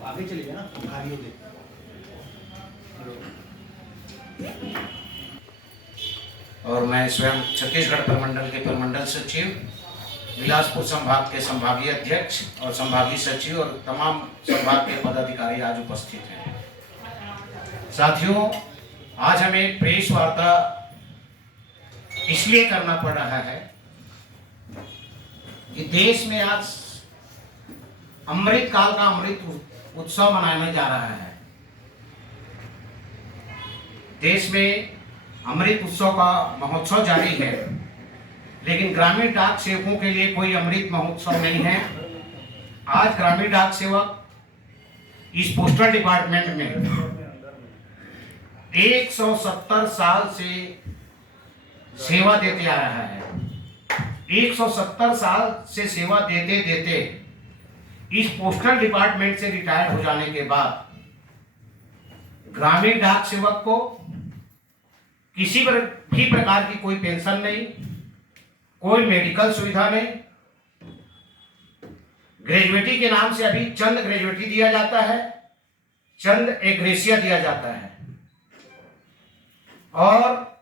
आगे चलिए ना, आगे हो गए। और मैं स्वयं छत्तीसगढ़ प्रमंडल के प्रमंडल सचिव, बिलासपुर संभाग के संभागीय अध्यक्ष और संभागीय सचिव और तमाम संभाग के पदाधिकारी आज उपस्थित हैं। साथियों, आज हमें प्रेस वार्ता इसलिए करना पड़ रहा है कि देश में आज अमृत काल का अमृत उत्सव मनाने जा रहा है। देश में अमृत उत्सव का महोत्सव जारी है, लेकिन ग्रामीण डाक सेवकों के लिए कोई अमृत महोत्सव नहीं है। आज ग्रामीण डाक सेवक इस पोस्टल डिपार्टमेंट में 170 साल से सेवा देते आ रहा है। 170 साल से सेवा देते देते इस पोस्टल डिपार्टमेंट से रिटायर हो जाने के बाद ग्रामीण डाक सेवक को किसी भी प्रकार की कोई पेंशन नहीं, कोई मेडिकल सुविधा नहीं। ग्रेजुएटी के नाम से अभी चंद ग्रेजुएटी दिया जाता है, चंद एग्रेसिया दिया जाता है। और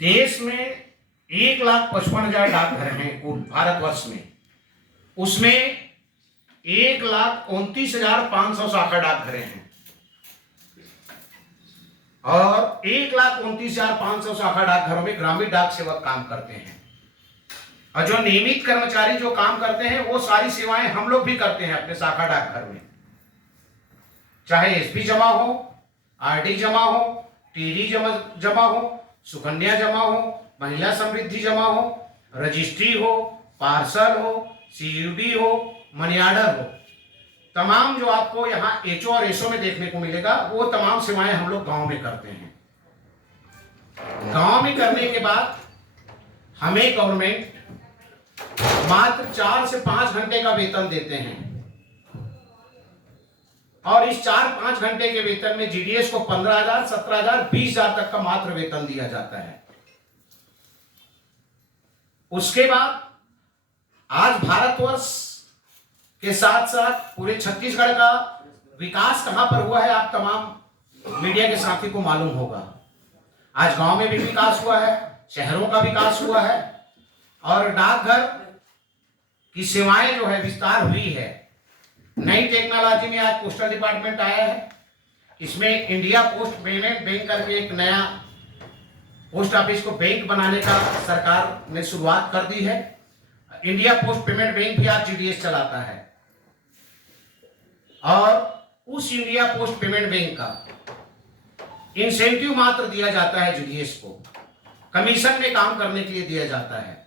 देश में 1,55,000 डाकघर हैं कुल भारतवर्ष में, उसमें 1,29,500 शाखा डाकघरें हैं और 1,29,500 शाखा डाकघरों में ग्रामीण डाक सेवक काम करते हैं। और जो नियमित कर्मचारी जो काम करते हैं वो सारी सेवाएं हम लोग भी करते हैं अपने शाखा डाकघर में, चाहे एसपी जमा हो, आरडी जमा हो, टीडी जमा हो, सुकन्या जमा हो, महिला समृद्धि जमा हो, रजिस्ट्री हो, पार्सल हो, सीयूडी हो, मनी ऑर्डर हो। तमाम जो आपको यहाँ एचओ और एसओ में देखने को मिलेगा वो तमाम सेवाएं हम लोग गांव में करते हैं। गांव में करने के बाद हमें गवर्नमेंट मात्र 4 से 5 घंटे का वेतन देते हैं और इस 4-5 घंटे के वेतन में जीडीएस को 15,000, 17,000, 20,000 तक का मात्र वेतन दिया जाता है। उसके बाद आज भारतवर्ष के साथ साथ पूरे छत्तीसगढ़ का विकास कहां पर हुआ है आप तमाम मीडिया के साथी को मालूम होगा। आज गांव में भी विकास हुआ है, शहरों का विकास हुआ है और डाकघर की सेवाएं जो है विस्तार हुई है। नई टेक्नोलॉजी में आज पोस्टल डिपार्टमेंट आया है। इसमें इंडिया पोस्ट पेमेंट बैंक करके एक नया पोस्ट ऑफिस को बैंक बनाने का सरकार ने शुरुआत कर दी है। इंडिया पोस्ट पेमेंट बैंक भी आज जीडीएस चलाता है और उस इंडिया पोस्ट पेमेंट बैंक का इंसेंटिव मात्र दिया जाता है जीडीएस को, कमीशन में काम करने के लिए दिया जाता है।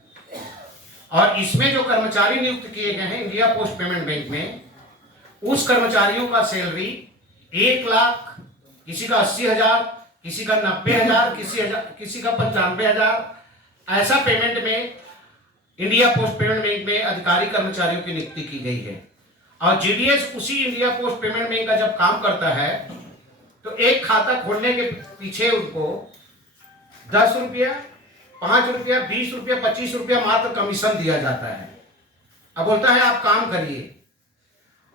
और इसमें जो कर्मचारी नियुक्त किए गए हैं इंडिया पोस्ट पेमेंट बैंक में, उस कर्मचारियों का सैलरी 1 लाख, किसी का 80,000, किसी का 90,000, किसी का 95,000 ऐसा पेमेंट में इंडिया पोस्ट पेमेंट बैंक में अधिकारी कर्मचारियों की नियुक्ति की गई है। और जीडीएस उसी इंडिया पोस्ट पेमेंट बैंक का जब काम करता है तो एक खाता खोलने के पीछे उनको 10 रुपया, 5 रुपया, 20 रुपया, 25 रुपया मात्र कमीशन दिया जाता है। अब बोलता है आप काम करिए।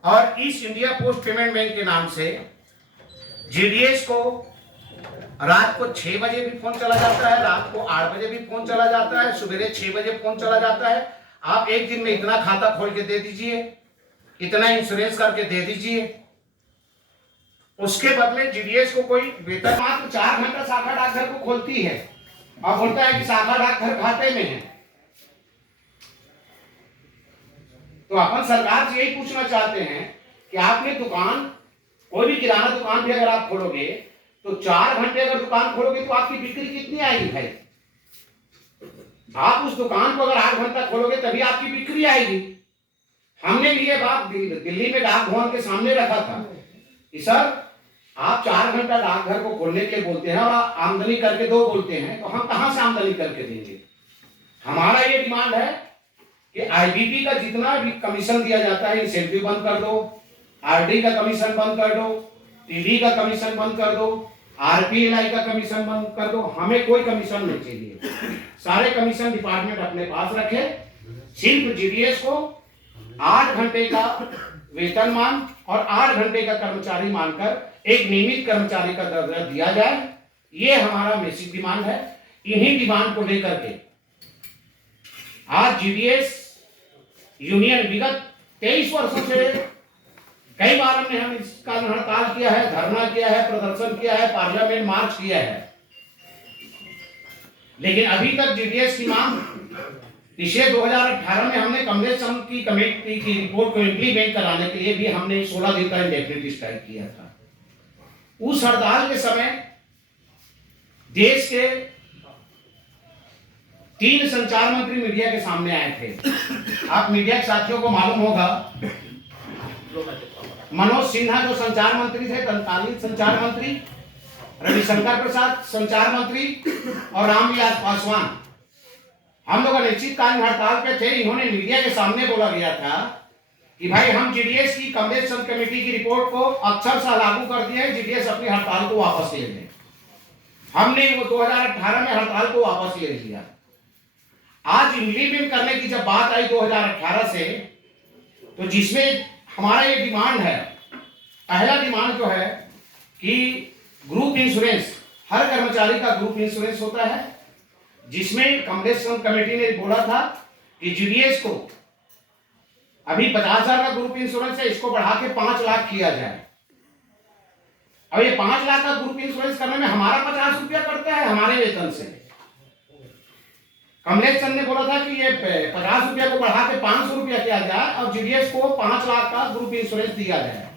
और इस इंडिया पोस्ट पेमेंट बैंक के नाम से जीडीएस को रात को 6 बजे भी फोन चला जाता है, रात को 8 बजे भी फोन चला जाता है, सवेरे 6 बजे फोन चला जाता है। आप एक दिन में इतना खाता खोल के दे दीजिए, इतना इंश्योरेंस करके दे दीजिए। उसके बदले जीडीएस को कोई वेतन मात्र 4 घंटा शाखा डाकघर को खोलती है और बोलता है कि शाखा डाकघर खाते में है। तो अपन सरकार से यही पूछना चाहते हैं कि आपने दुकान, कोई भी किराना दुकान भी अगर आप खोलोगे तो 4 घंटे अगर दुकान खोलोगे तो आपकी बिक्री कितनी आएगी भाई? आप उस दुकान को अगर 8 घंटा खोलोगे तभी आपकी बिक्री आएगी। हमने भी ये बात दिल्ली में डाक भवन के सामने रखा था कि सर आप 4 घंटा डाकघर को खोलने के लिए बोलते हैं और आमदनी करके दो बोलते हैं, तो हम कहां से आमदनी करके देंगे? हमारा ये डिमांड है कि आईबीपी का जितना भी कमीशन दिया जाता है इंसेंटिव बंद कर दो, आरडी का कमीशन बंद कर दो, टीडी का कमीशन बंद कर दो, आरपीएलआई का कमीशन बंद कर दो। हमें कोई कमीशन नहीं चाहिए, सारे कमीशन डिपार्टमेंट अपने पास रखे सिर्फ जीडीएस को 8 घंटे का वेतनमान और 8 घंटे का कर्मचारी मानकर एक नियमित कर्मचारी का दर्जा दिया जाए, ये हमारा बेसिक डिमांड है। इन्हीं डिमांड को लेकर के आज जीडीएस यूनियन विगत 23 वर्षों से कई बार हम इसका हड़ताल किया है, धरना किया है, प्रदर्शन किया है, पार्लियामेंट मार्च किया है, लेकिन अभी तक जीडीएस की मांग पिछले 2018 में हमने कमलेश संघ की कमेटी की रिपोर्ट को इम्प्लीमेंट कराने के लिए भी हमने 16 दिन का इंडेफिनिट स्ट्राइक किया था। उस हड़ताल के समय देश के 3 संचार मंत्री मीडिया के सामने आए थे। आप मीडिया के साथियों को मालूम होगा, मनोज सिन्हा जो संचार मंत्री थे, तत्कालीन संचार मंत्री, रविशंकर प्रसाद संचार मंत्री और रामविलास पासवान, हम लोग अनिश्चितकालीन हड़ताल पे थे। इन्होंने मीडिया के सामने बोला गया था कि भाई हम जीडीएस की कमलेश संघ कमेटी की रिपोर्ट को अक्षरशः लागू कर दिया है, जीडीएस अपनी हड़ताल को वापस ले लें। हमने वो 2018 में हड़ताल को वापस ले लिया। आज इम्प्लीमेंट करने की जब बात आई 2018 से, तो जिसमें हमारा ये डिमांड है, पहला डिमांड जो है कि ग्रुप इंश्योरेंस, हर कर्मचारी का ग्रुप इंश्योरेंस होता है, जिसमें कमलेश संघ कमेटी ने बोला था कि जीडीएस को अभी 50,000 का ग्रुप इंश्योरेंस है, इसको बढ़ा के 5 लाख किया जाए। अब ये 5 लाख का ग्रुप इंश्योरेंस करने में हमारा 50 रुपया करता है हमारे वेतन से। कमलेश संघ ने बोला था कि ये 50 रुपया को बढ़ा के 500 रुपया किया जाए और जीडीएस को 5 लाख का ग्रुप इंश्योरेंस दिया जाए।